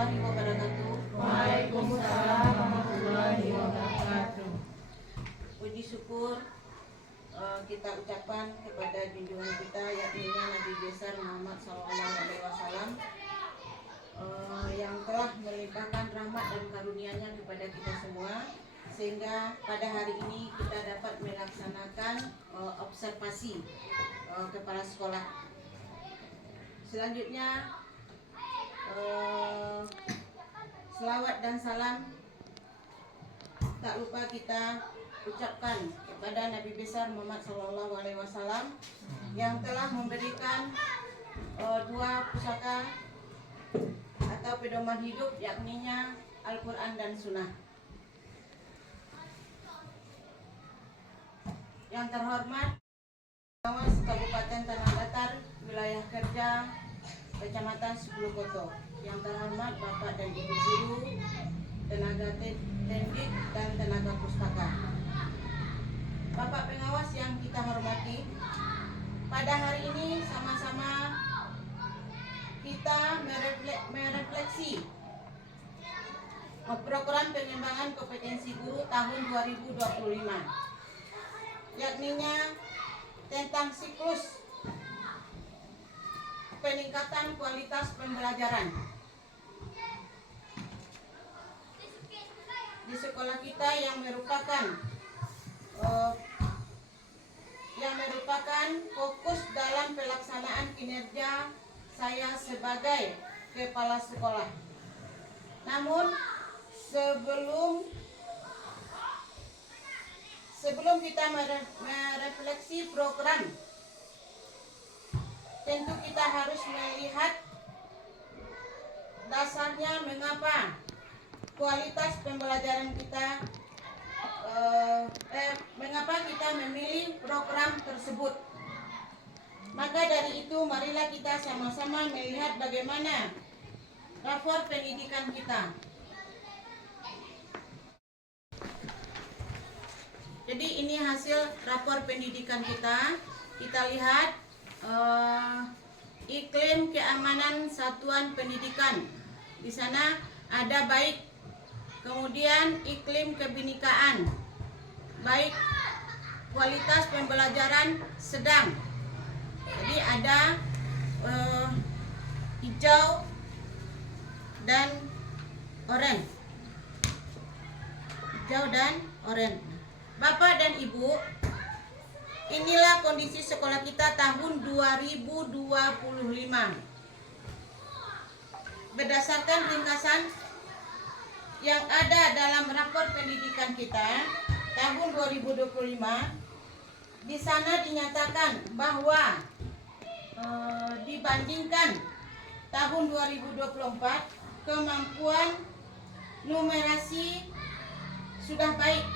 warahmatullahi wabarakatuh. Waalaikumsalam warahmatullahi wabarakatuh. Puji syukur kita ucapkan kepada junjungan kita yakni Nabi besar Muhammad SAW yang telah melimpahkan rahmat dan karunia-Nya kepada kita semua, sehingga pada hari ini kita dapat melaksanakan observasi kepala sekolah. Selanjutnya selawat dan salam tak lupa kita ucapkan kepada Nabi besar Muhammad SAW yang telah memberikan dua pusaka atau pedoman hidup, yakninya Al-Quran dan Sunnah. Yang terhormat Pengawas Kabupaten Tanah Datar, wilayah kerja Kecamatan 10 Koto. Yang terhormat Bapak dan Ibu guru, tenaga tendik dan tenaga pustaka. Bapak pengawas yang kita hormati, pada hari ini sama-sama kita merefleksi program pengembangan kompetensi guru tahun 2025, yakninya tentang siklus peningkatan kualitas pembelajaran. Di sekolah kita yang merupakan fokus dalam pelaksanaan kinerja saya sebagai kepala sekolah. Namun sebelum kita merefleksi program, tentu kita harus melihat dasarnya mengapa kualitas pembelajaran kita, mengapa kita memilih program tersebut. Maka dari itu marilah kita sama-sama melihat bagaimana rapor pendidikan kita. Jadi ini hasil rapor pendidikan kita. Kita lihat iklim keamanan satuan pendidikan. Di sana ada baik, kemudian iklim kebinekaan, baik, kualitas pembelajaran sedang. Jadi ada hijau dan oranye. Hijau dan oranye. Bapak dan Ibu, inilah kondisi sekolah kita tahun 2025. Berdasarkan ringkasan yang ada dalam rapor pendidikan kita tahun 2025, di sana dinyatakan bahwa dibandingkan tahun 2024, kemampuan numerasi sudah baik.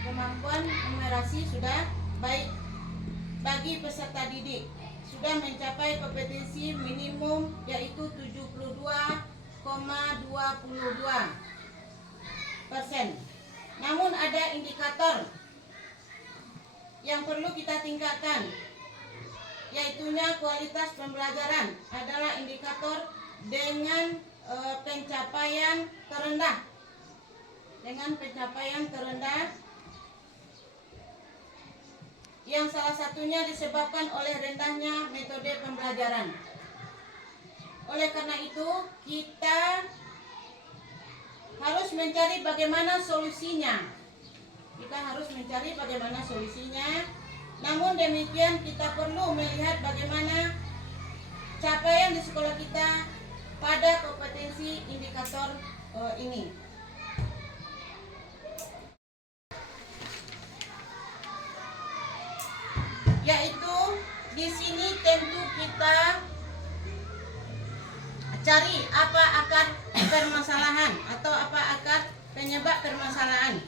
Kemampuan numerasi sudah baik bagi peserta didik, sudah mencapai kompetensi minimum yaitu 72,22%. Namun ada indikator yang perlu kita tingkatkan, yaitunya kualitas pembelajaran adalah indikator dengan pencapaian terendah. Dengan pencapaian terendah yang salah satunya disebabkan oleh rendahnya metode pembelajaran. Oleh karena itu, kita harus mencari bagaimana solusinya. Namun demikian, kita perlu melihat bagaimana capaian di sekolah kita pada kompetensi indikator ini. Yaitu di sini tentu kita cari apa akar permasalahan atau apa akar penyebab permasalahan,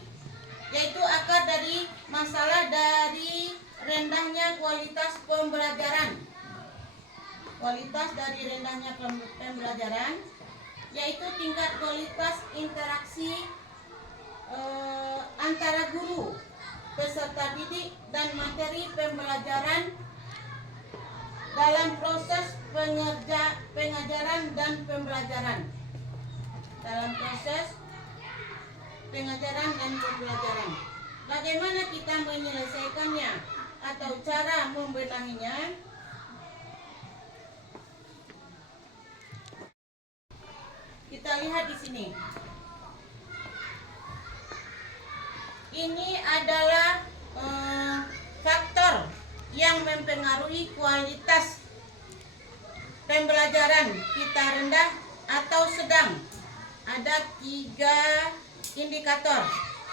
yaitu akar dari masalah dari rendahnya kualitas pembelajaran. Kualitas dari rendahnya pembelajaran yaitu tingkat kualitas interaksi antara guru, peserta didik dan materi pembelajaran dalam proses pengajaran dan pembelajaran. proses pengajaran dan pembelajaran. Bagaimana kita menyelesaikannya atau cara membenahinya? Kita lihat di sini. Ini adalah faktor yang mempengaruhi kualitas pembelajaran kita rendah atau sedang. Ada 3 indikator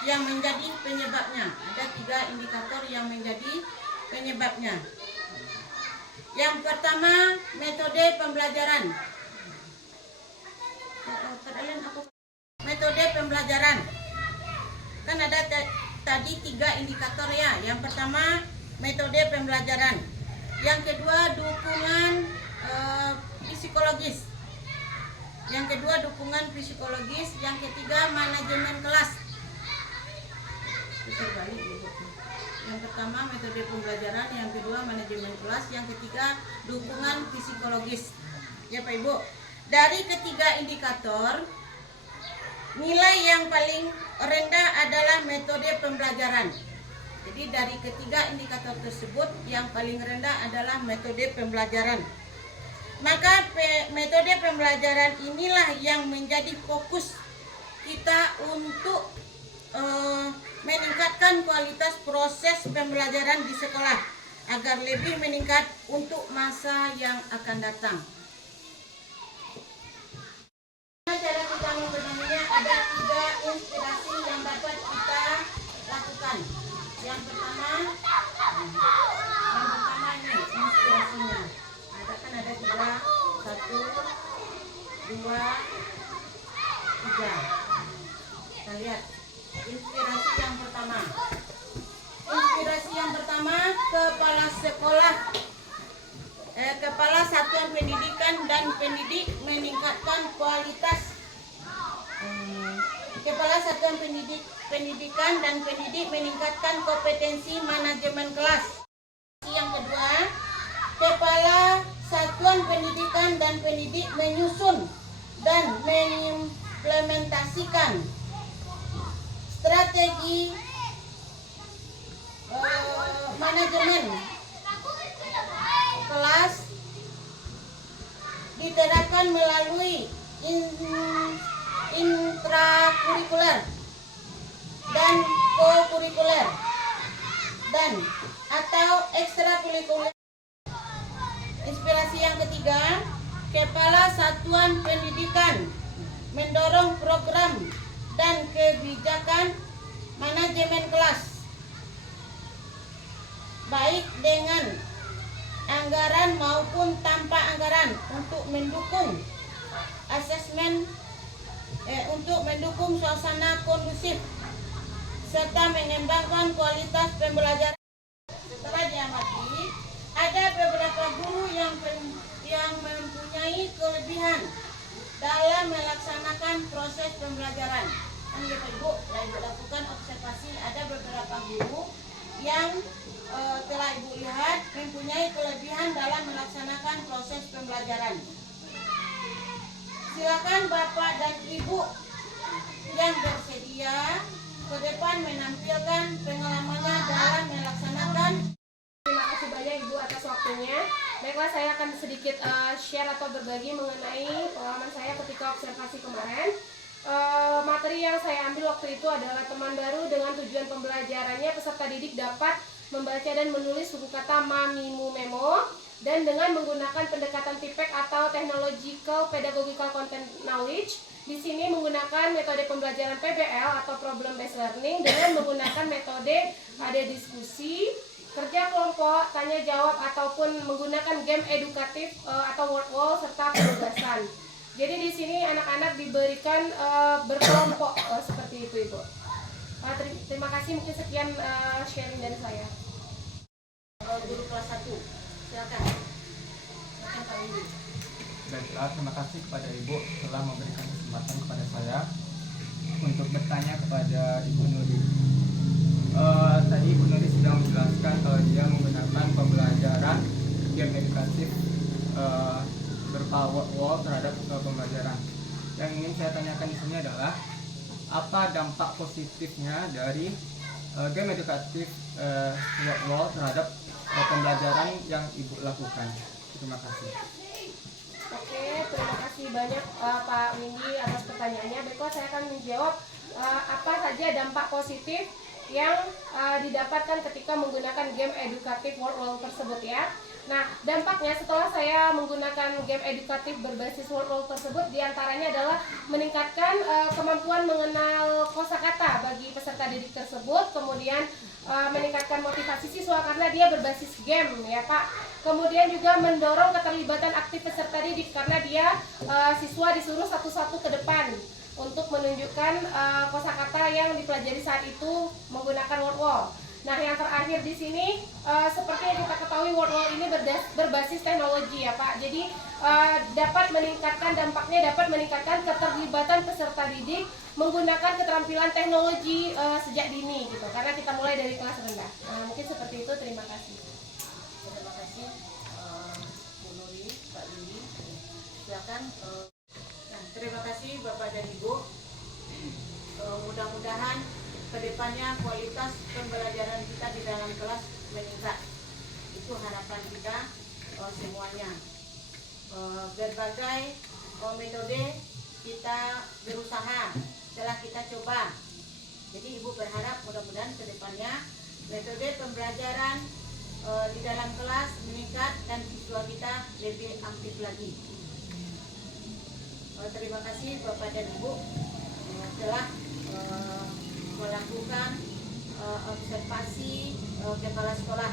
yang menjadi penyebabnya. Yang pertama, metode pembelajaran. Metode pembelajaran. Kan ada tadi 3 indikator ya. Yang pertama, metode pembelajaran. Yang kedua, dukungan psikologis. Yang ketiga, manajemen kelas. Yang pertama, metode pembelajaran. Yang kedua, manajemen kelas. Yang ketiga, dukungan psikologis. Ya Pak Ibu. Dari ketiga indikator, nilai yang paling rendah adalah metode pembelajaran. Jadi dari ketiga indikator tersebut, yang paling rendah adalah metode pembelajaran. Maka metode pembelajaran inilah yang menjadi fokus kita untuk meningkatkan kualitas proses pembelajaran di sekolah agar lebih meningkat untuk masa yang akan datang. Cara kita membenahinya, ada 3 inspirasi yang dapat kita lakukan. Yang pertama ini inspirasinya. Ada 3, 1, 2, 3. Kita lihat inspirasi yang pertama. Kepala Satuan Pendidikan dan Pendidik meningkatkan kualitas. Kepala Satuan Pendidikan dan Pendidik meningkatkan kompetensi manajemen kelas. Yang kedua, Kepala Satuan Pendidikan dan Pendidik menyusun dan mengimplementasikan strategi manajemen kelas diterapkan melalui intrakurikuler dan kokurikuler dan atau ekstrakurikuler. Inspirasi yang ketiga, Kepala Satuan Pendidikan mendorong program dan kebijakan manajemen kelas baik dengan anggaran maupun tanpa anggaran untuk mendukung asesmen untuk mendukung suasana kondusif serta mengembangkan kualitas pembelajaran. Setelah diamati, ada beberapa guru yang mempunyai kelebihan dalam melaksanakan proses pembelajaran. Kan gitu Ibu, lakukan observasi, ada beberapa guru yang telah Ibu lihat mempunyai kelebihan dalam melaksanakan proses pembelajaran. Silakan Bapak dan Ibu yang bersedia ke depan menampilkan pengalamannya dalam melaksanakan. Terima kasih banyak Ibu atas waktunya. Baiklah, saya akan sedikit share atau berbagi mengenai pengalaman saya ketika observasi kemarin. Materi yang saya ambil waktu itu adalah teman baru dengan tujuan pembelajarannya peserta didik dapat membaca dan menulis buku kata Mamimu Memo, dan dengan menggunakan pendekatan TPEC atau Technological Pedagogical Content Knowledge. Di sini menggunakan metode pembelajaran PBL atau Problem Based Learning dengan menggunakan metode ada diskusi, kerja kelompok, tanya jawab ataupun menggunakan game edukatif atau word wall serta penugasan. Jadi di sini anak-anak diberikan berkelompok seperti itu Ibu. Terima kasih, mungkin sekian sharing dari saya. Guru kelas 1, silakan. Baiklah, terima kasih kepada Ibu telah memberikan kesempatan kepada saya untuk bertanya kepada Ibu Nuri. Tadi Ibu Nuri sudah menjelaskan kalau dia menggunakan pembelajaran game edukatif berupa word wall terhadap pembelajaran. Yang ingin saya tanyakan di sini adalah apa dampak positifnya dari game edukatif World terhadap pembelajaran yang Ibu lakukan. Terima kasih. Oke, terima kasih banyak Pak Windy atas pertanyaannya. Baiklah, saya akan menjawab apa saja dampak positif yang didapatkan ketika menggunakan game edukatif World tersebut ya. Nah, dampaknya setelah saya menggunakan game edukatif berbasis World tersebut diantaranya adalah meningkatkan kemampuan mengenal kosakata bagi peserta didik tersebut, kemudian meningkatkan motivasi siswa karena dia berbasis game ya Pak. Kemudian juga mendorong keterlibatan aktif peserta didik karena dia siswa disuruh satu-satu ke depan untuk menunjukkan kosakata yang dipelajari saat itu menggunakan word. Nah, yang terakhir di sini seperti yang kita ketahui word ini berbasis teknologi ya Pak. Jadi dampaknya dapat meningkatkan keterlibatan peserta didik menggunakan keterampilan teknologi sejak dini gitu. Karena kita mulai dari kelas rendah. Nah, mungkin seperti itu. Terima kasih. Terima kasih Bu Nuri, Pak Windy. Silakan. Nah, terima kasih Bapak dan Ibu. Mudah-mudahan kedepannya kualitas pembelajaran kita di dalam kelas meningkat. Itu harapan kita semuanya. Berbagai metode kita berusaha, telah kita coba. Jadi Ibu berharap mudah-mudahan kedepannya metode pembelajaran di dalam kelas meningkat dan siswa kita lebih aktif lagi. Terima kasih Bapak dan Ibu telah melakukan observasi kepala sekolah,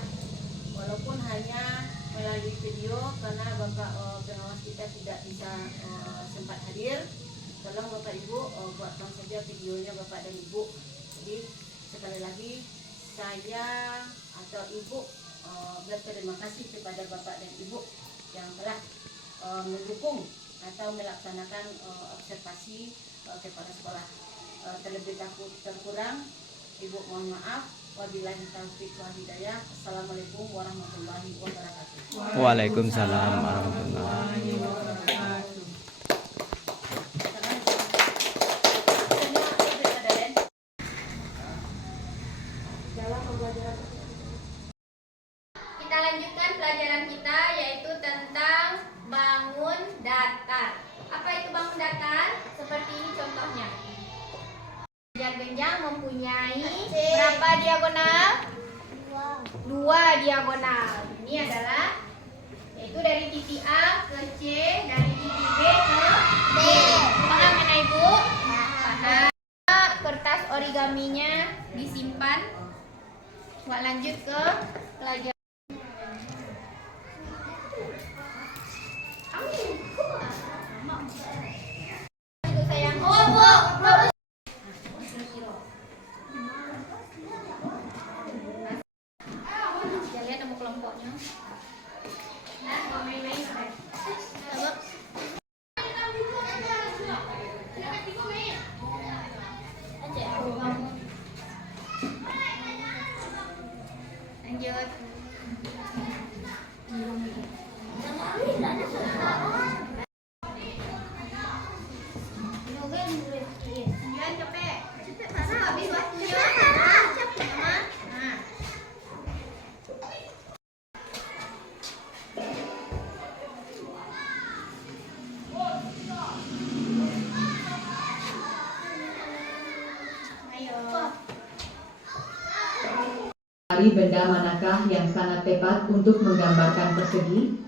walaupun hanya melalui video karena Bapak pengawas kita tidak bisa sempat hadir. Tolong Bapak Ibu buatkan saja videonya Bapak dan Ibu. Jadi sekali lagi saya atau Ibu berterima kasih kepada Bapak dan Ibu yang telah mendukung atau melaksanakan observasi kepala sekolah. Terlebih terkurang Ibu mohon maaf. Wabillahi taufiq wal hidayah. Assalamualaikum warahmatullahi wabarakatuh. Waalaikumsalam warahmatullahi wabarakatuh. Kita lanjutkan pelajaran kita yaitu tentang bangun datar. Apa itu bangun datar? Seperti ini contohnya. Genjang mempunyai berapa diagonal? 2 diagonal. Ini adalah yaitu dari titik A ke C, dari titik B ke D. Paham mana Ibu? Paham. Kertas origaminya disimpan. Buat lanjut ke pelajaran. Sayang. Lihat nama kelompoknya. Lanjut. Lanjut cepet. Habis waktunya. Nah. Dari benda manakah yang sangat tepat untuk menggambarkan persegi?